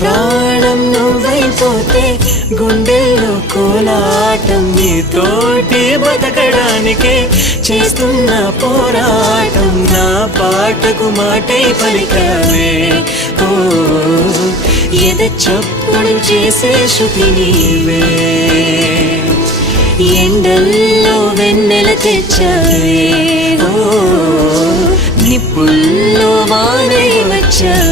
ప్రాణం నువ్వైపోతే గుండెల్లో కోలాటం, నీతోటి బతకడానికే చేస్తున్న పోరాటం. నా పాటకు మాటై పలికావే ఓ, ఎద చప్పుడు చేసే శృతి నీవే. ఎండల్లో వెన్నెల తెచ్చావే ఓ, నిప్పుల్లో వానై వచ్చావే.